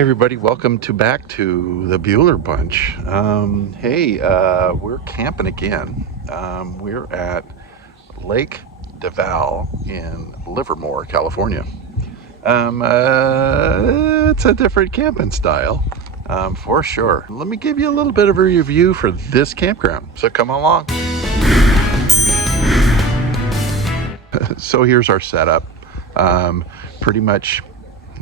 Hey everybody, welcome back to the Bueller Bunch. We're camping again. We're at Lake Del Valle in Livermore, California. It's a different camping style, for sure. Let me give you a little bit of a review for this campground, so come along. So here's our setup. Pretty much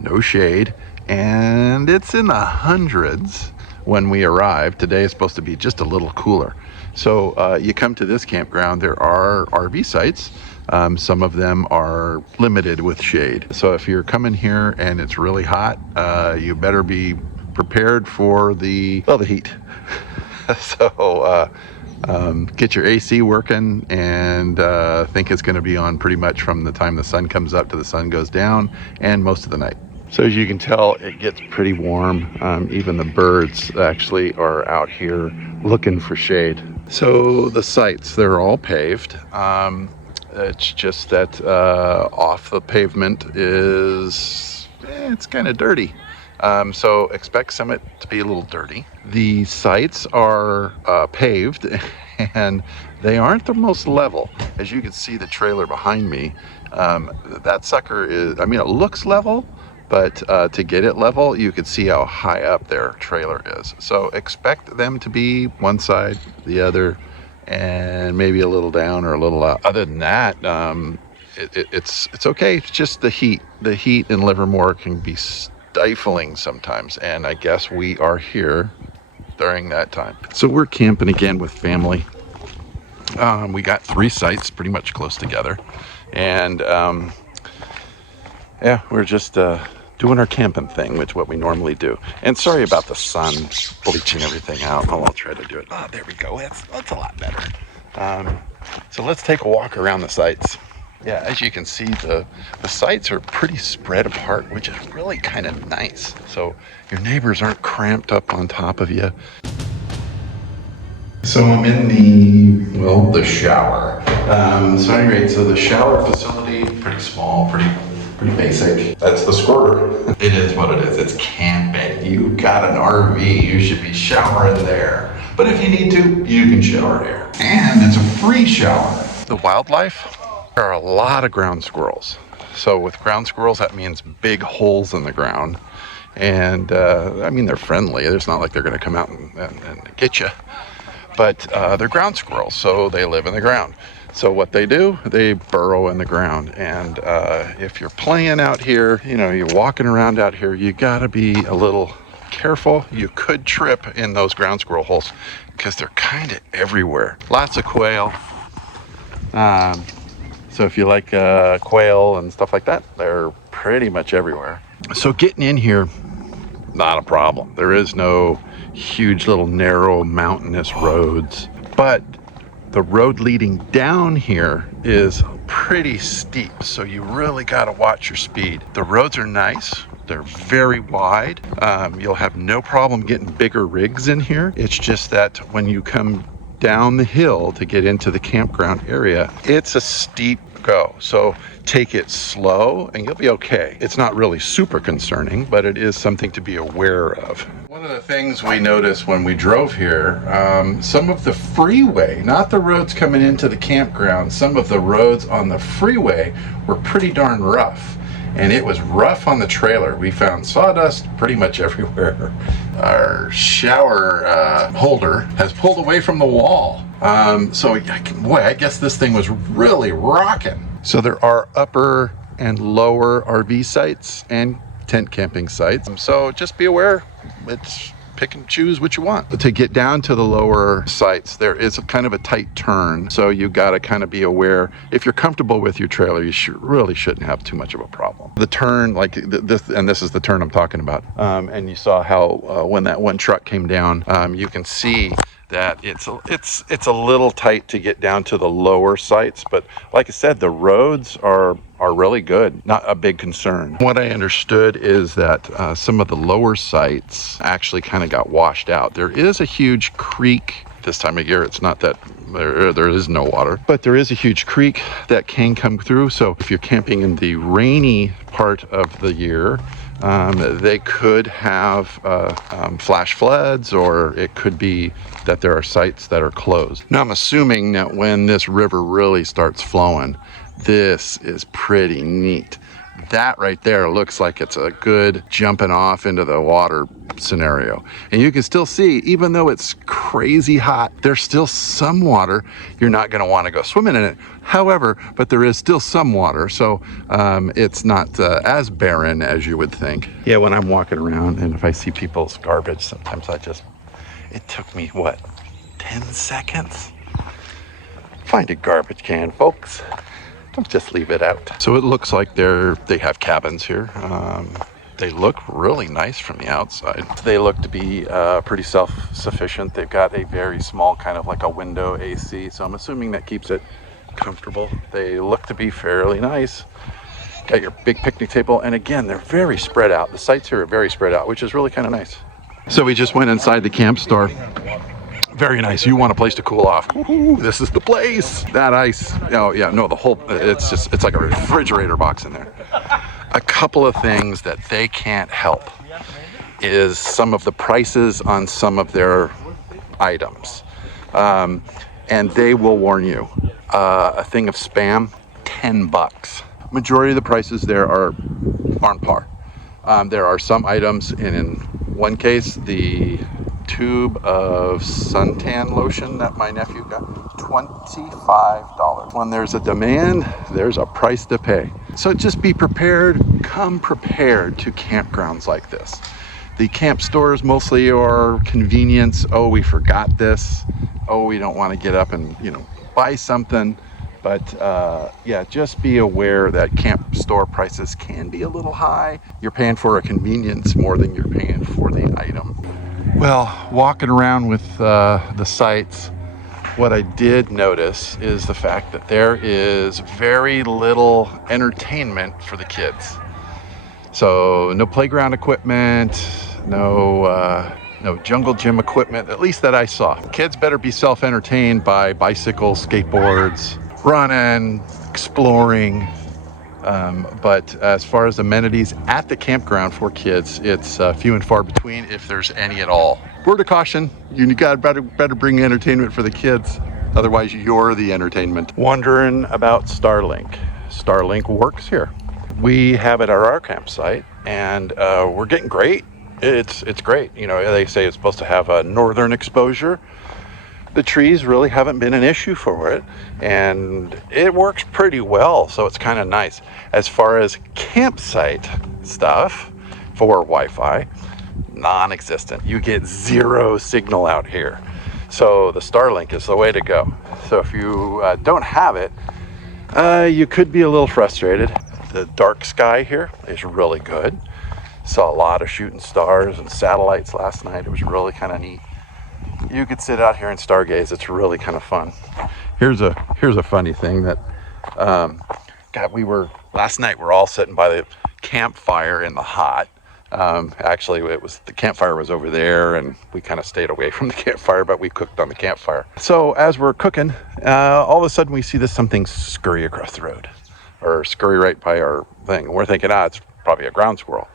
no shade, and it's in the hundreds when we arrive. Today is supposed to be just a little cooler. So you come to this campground, there are RV sites. Some of them are limited with shade. So if you're coming here and it's really hot, you better be prepared for the heat. So get your AC working, and think it's going to be on pretty much from the time the sun comes up to the sun goes down, and most of the night. So as you can tell, it gets pretty warm. Even the birds actually are out here looking for shade. So the sites, they're all paved. It's just that off the pavement is, it's kind of dirty. So expect some of it to be a little dirty. The sites are paved, and they aren't the most level. As you can see, the trailer behind me, that sucker is, it looks level, but to get it level, you can see how high up their trailer is. So expect them to be one side, the other, and maybe a little down or a little out. Other than that, it's okay. It's just the heat. The heat in Livermore can be stifling sometimes, and I guess we are here during that time. So we're camping again with family. We got 3 sites pretty much close together, and we're just doing our camping thing, which is what we normally do. And sorry about the sun bleaching everything out. I'll try to do it. Oh, there we go. That's a lot better. So let's take a walk around the sites. Yeah, as you can see, the sites are pretty spread apart, which is really kind of nice. So your neighbors aren't cramped up on top of you. So I'm in the shower. So the shower facility, pretty small, pretty basic. That's the squirter. It is what it is. It's camping. You got an RV, you should be showering there. But if you need to, you can shower here. And it's a free shower. The wildlife, there are a lot of ground squirrels. So with ground squirrels, that means big holes in the ground. And they're friendly. It's not like they're gonna come out and get you. But they're ground squirrels, so they live in the ground. So what they do, they burrow in the ground. And if you're playing out here, you're walking around out here, you gotta be a little careful. You could trip in those ground squirrel holes because they're kind of everywhere. Lots of quail. So if you like quail and stuff like that, they're pretty much everywhere. So getting in here, not a problem. There is no huge little narrow mountainous roads, but the road leading down here is pretty steep, so you really got to watch your speed. The roads are nice. They're very wide. You'll have no problem getting bigger rigs in here. It's just that when you come down the hill to get into the campground area, it's a steep go. So take it slow and you'll be okay. It's not really super concerning, but it is something to be aware of. One of the things we noticed when we drove here, some of the freeway, not the roads coming into the campground, some of the roads on the freeway were pretty darn rough. And it was rough on the trailer. We found sawdust pretty much everywhere. Our shower holder has pulled away from the wall. I guess this thing was really rocking. So there are upper and lower RV sites and tent camping sites. So just be aware, it's pick and choose what you want. To get down to the lower sites, there is a kind of a tight turn. So you gotta kind of be aware. If you're comfortable with your trailer, you really shouldn't have too much of a problem. The turn, like this, and this is the turn I'm talking about. And you saw how when that one truck came down, you can see that it's a little tight to get down to the lower sites, but like I said, the roads are really good, not a big concern. What I understood is that some of the lower sites actually kind of got washed out. There is a huge creek this time of year. It's not that there is no water, but there is a huge creek that can come through. So if you're camping in the rainy part of the year, They could have flash floods, or it could be that there are sites that are closed. Now, I'm assuming that when this river really starts flowing, this is pretty neat. That right there looks like it's a good jumping off into the water scenario. And you can still see, even though it's crazy hot, there's still some water. You're not going to want to go swimming in it. However, but there is still some water, so it's not as barren as you would think. Yeah, when I'm walking around and if I see people's garbage, sometimes it took me, what, 10 seconds? Find a garbage can, folks. Don't just leave it out. So it looks like they have cabins here. They look really nice from the outside. They look to be pretty self-sufficient. They've got a very small kind of like a window AC, so I'm assuming that keeps it comfortable. They look to be fairly nice. Got your big picnic table, and again, they're very spread out. The sites here are very spread out, which is really kind of nice. So we just went inside the camp store. Very nice. You want a place to cool off. Ooh, this is the place. That ice. Oh yeah, no, the whole, it's like a refrigerator box in there. A couple of things that they can't help is some of the prices on some of their items. And they will warn you. A thing of Spam, $10. Majority of the prices there are on par. There are some items, and in one case, the tube of suntan lotion that my nephew got, $25. When there's a demand, there's a price to pay. So just be prepared, come prepared to campgrounds like this. The camp stores mostly are convenience. Oh, we forgot this. Oh, we don't want to get up and, buy something. But yeah, just be aware that camp store prices can be a little high. You're paying for a convenience more than you're paying for the item. Well, walking around with the sites, what I did notice is the fact that there is very little entertainment for the kids. So no playground equipment, no jungle gym equipment, at least that I saw. Kids better be self-entertained by bicycles, skateboards, running, exploring. But as far as amenities at the campground for kids, it's few and far between, if there's any at all. Word of caution, you better bring entertainment for the kids. Otherwise, you're the entertainment. Wondering about Starlink. Starlink works here. We have it at our campsite, and we're getting great. It's great. They say it's supposed to have a northern exposure. The trees really haven't been an issue for it, and it works pretty well, so it's kind of nice. As far as campsite stuff for Wi-Fi, non-existent. You get zero signal out here. So the Starlink is the way to go. So if you don't have it, you could be a little frustrated. The dark sky here is really good. Saw a lot of shooting stars and satellites last night. It was really kind of neat. You could sit out here and stargaze. It's really kind of fun. Here's a funny thing that, last night we're all sitting by the campfire in the hot. Actually, the campfire was over there, and we kind of stayed away from the campfire, but we cooked on the campfire. So as we're cooking, all of a sudden we see something scurry across the road, or scurry right by our thing. And we're thinking, it's probably a ground squirrel.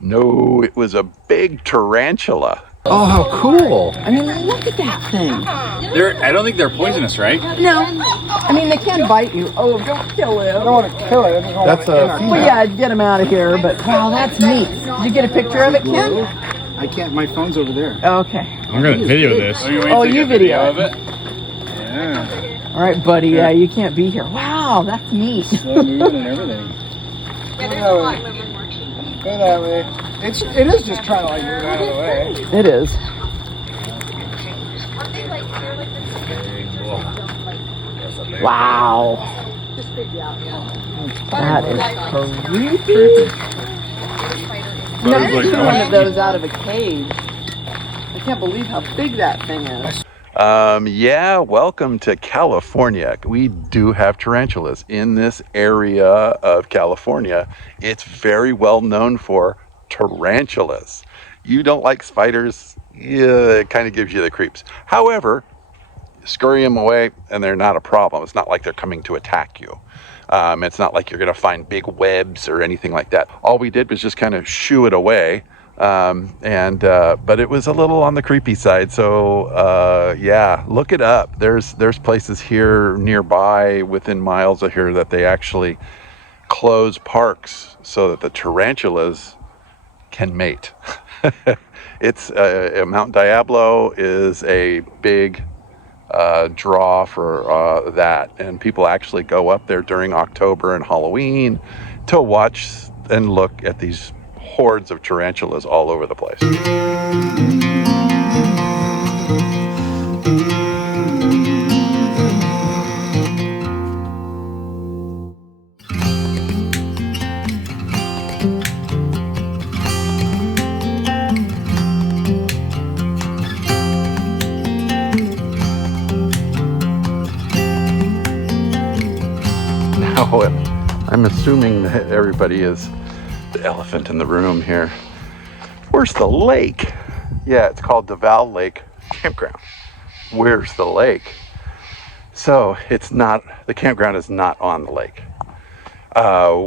No, it was a big tarantula. Oh, how cool. I mean, look at that thing. I don't think they're poisonous, right? No. I mean, they can bite you. Oh, don't kill it. I don't want to kill it. I just want to Well, yeah, get him out of here. But wow, that's neat. Did you get a picture of it, Ken? I can't. My phone's over there. Okay. I'm going to video this. You video of it? Yeah. All right, buddy. Yeah, you can't be here. Wow, that's neat. Slow moving and everything. Yeah, there's a lot in Livermore. Go that way. It is just trying to move out of the way. It is. Wow. That is creepy. Never seen one of those out of a cage. I can't believe how big that thing is. Yeah, welcome to California. We do have tarantulas in this area of California. It's very well known for tarantulas. You don't like spiders, it kind of gives you the creeps. However, scurry them away and they're not a problem. It's not like they're coming to attack you. It's not like you're going to find big webs or anything like that. All we did was just kind of shoo it away. But it was a little on the creepy side. So yeah, look it up. There's places here nearby within miles of here that they actually close parks so that the tarantulas can mate. It's Mount Diablo is a big draw for that, and people actually go up there during October and Halloween to watch and look at these hordes of tarantulas all over the place. Now, I'm assuming that everybody is the elephant in the room here. Where's the lake? Yeah, it's called Del Valle Lake Campground. Where's the lake? So it's not, the campground is not on the lake.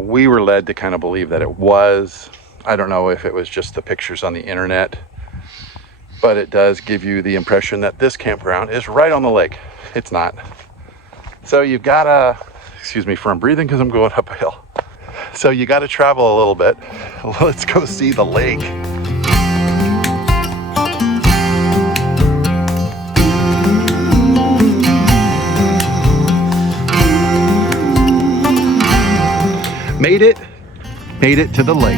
We were led to kind of believe that it was. I don't know if it was just the pictures on the internet, but it does give you the impression that this campground is right on the lake. It's not. So you've got to, excuse me for I'm breathing because I'm going up a hill. So you got to travel a little bit. Let's go see the lake. Made it to the lake.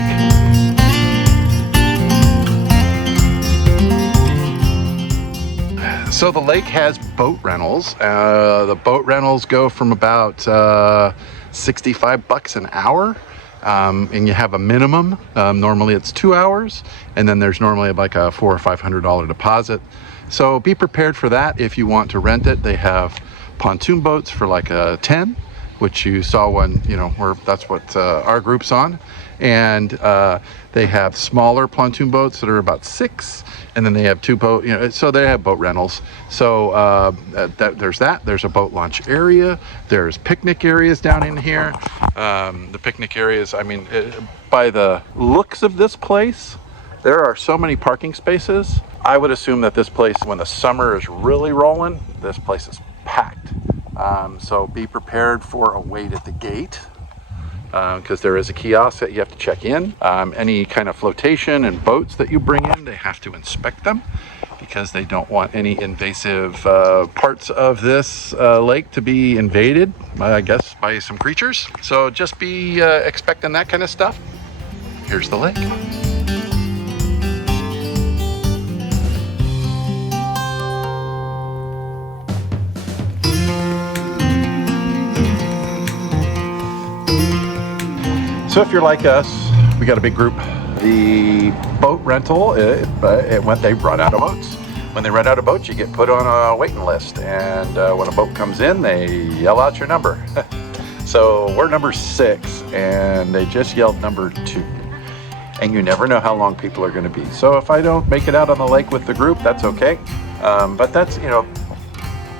So the lake has boat rentals. The boat rentals go from about $65 an hour, and you have a minimum. Normally it's 2 hours, and then there's normally like a $400 or $500 deposit. So be prepared for that if you want to rent it. They have pontoon boats for like a 10, which you saw one, you know, where that's what our group's on. And they have smaller pontoon boats that are about 6, and then they have 2 boat, you know, so they have boat rentals. So there's that. There's a boat launch area. There's picnic areas down in here. The picnic areas, I mean, by the looks of this place, there are so many parking spaces. I would assume that this place, when the summer is really rolling, this place is packed. So be prepared for a wait at the gate, because there is a kiosk that you have to check in. Any kind of flotation and boats that you bring in, they have to inspect them because they don't want any invasive parts of this lake to be invaded, I guess, by some creatures. So just be expecting that kind of stuff. Here's the lake. So if you're like us, we got a big group. The boat rental, they run out of boats. When they run out of boats, you get put on a waiting list. And when a boat comes in, they yell out your number. So we're number 6, and they just yelled number 2. And you never know how long people are going to be. So if I don't make it out on the lake with the group, that's okay. But that's, you know,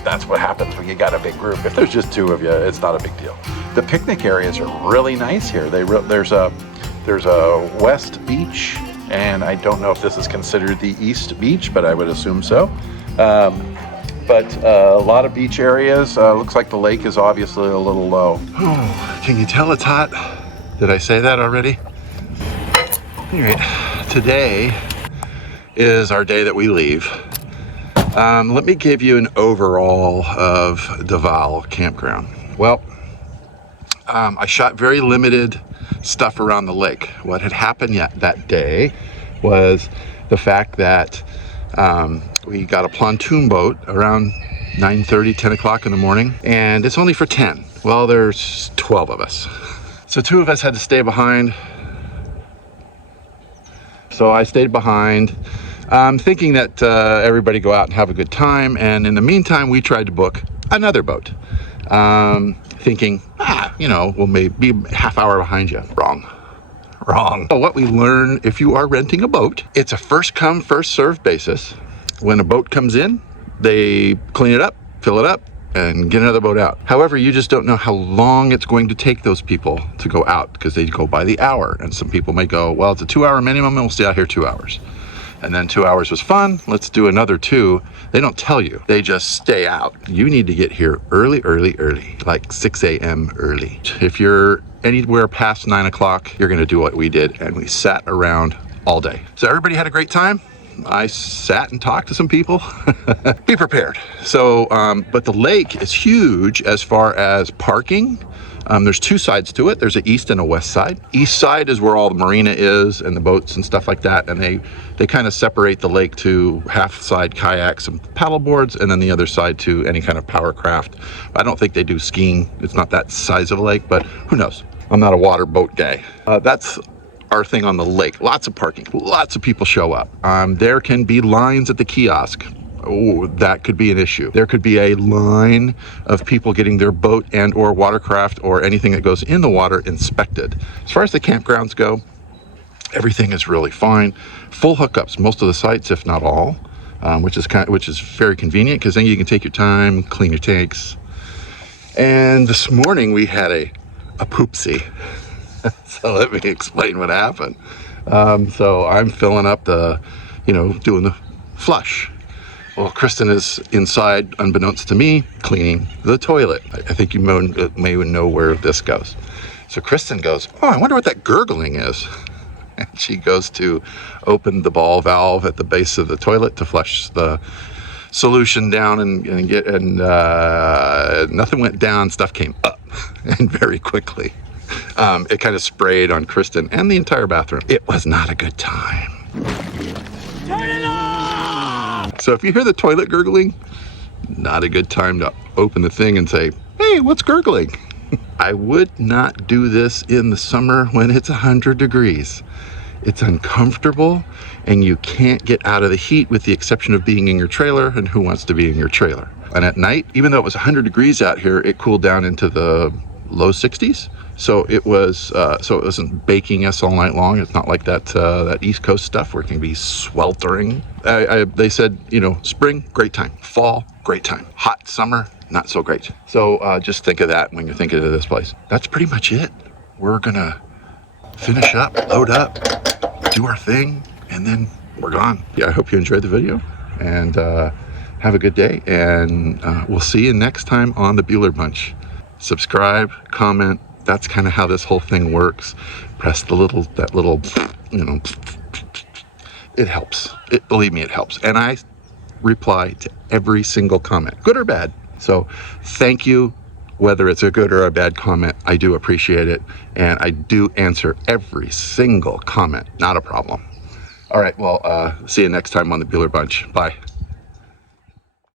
that's what happens when you got a big group. If there's just 2 of you, it's not a big deal. The picnic areas are really nice here. There's a west beach, and I don't know if this is considered the east beach, but I would assume so. But a lot of beach areas. Looks like the lake is obviously a little low. Oh, can you tell it's hot? Did I say that already? Anyway, today is our day that we leave. Let me give you an overall of Del Valle Campground. Well, I shot very limited stuff around the lake. What had happened that day was the fact that we got a pontoon boat around 9:30, 10 o'clock in the morning, and it's only for 10. Well, there's 12 of us. So 2 of us had to stay behind. So I stayed behind, thinking that everybody go out and have a good time. And in the meantime, we tried to book another boat. Thinking, you know, we'll maybe be a half hour behind you. Wrong. So what we learn, if you are renting a boat, it's a first come, first served basis. When a boat comes in, they clean it up, fill it up, and get another boat out. However, you just don't know how long it's going to take those people to go out, because they go by the hour. And some people may go, well, it's a 2-hour minimum and we'll stay out here 2 hours. And then 2 hours was fun, let's do another 2. They don't tell you, they just stay out. You need to get here early, like 6 a.m. early. If you're anywhere past 9 o'clock, you're gonna do what we did, and we sat around all day. So everybody had a great time. I sat and talked to some people. Be prepared. So, but the lake is huge as far as parking. There's 2 sides to it. There's an east and a west side. East side is where all the marina is and the boats and stuff like that. And they kind of separate the lake to half side kayaks and paddle boards, and then the other side to any kind of power craft. I don't think they do skiing. It's not that size of a lake, but who knows? I'm not a water boat guy. That's our thing on the lake. Lots of parking, lots of people show up. There can be lines at the kiosk. Oh, that could be an issue. There could be a line of people getting their boat and or watercraft or anything that goes in the water inspected. As far as the campgrounds go, everything is really fine. Full hookups, most of the sites, if not all, which is very convenient, because then you can take your time, clean your tanks. And this morning we had a POOPSIE. So let me explain what happened. So I'm filling up the, doing the flush. Well, Kristen is inside, unbeknownst to me, cleaning the toilet. I think you may know where this goes. So Kristen goes, oh, I wonder what that gurgling is. And she goes to open the ball valve at the base of the toilet to flush the solution down and nothing went down, stuff came up, and very quickly. It kind of sprayed on Kristen and the entire bathroom. It was not a good time. Turn it off! So if you hear the toilet gurgling, not a good time to open the thing and say, hey, what's gurgling? I would not do this in the summer when it's 100 degrees. It's uncomfortable and you can't get out of the heat, with the exception of being in your trailer, and who wants to be in your trailer? And at night, even though it was 100 degrees out here, it cooled down into the low 60s. So it wasn't baking us all night long. It's not like that East Coast stuff where it can be sweltering. They said, spring, great time. Fall, great time. Hot summer, not so great. So just think of that when you're thinking of this place. That's pretty much it. We're gonna finish up, load up, do our thing, and then we're gone. Yeah, I hope you enjoyed the video, and have a good day, and we'll see you next time on the Bueller Bunch. Subscribe, comment. That's kind of how this whole thing works. Press that little, it helps. Believe me, it helps. And I reply to every single comment, good or bad. So thank you, whether it's a good or a bad comment. I do appreciate it. And I do answer every single comment, not a problem. All right, well, see you next time on the Bueller Bunch. Bye.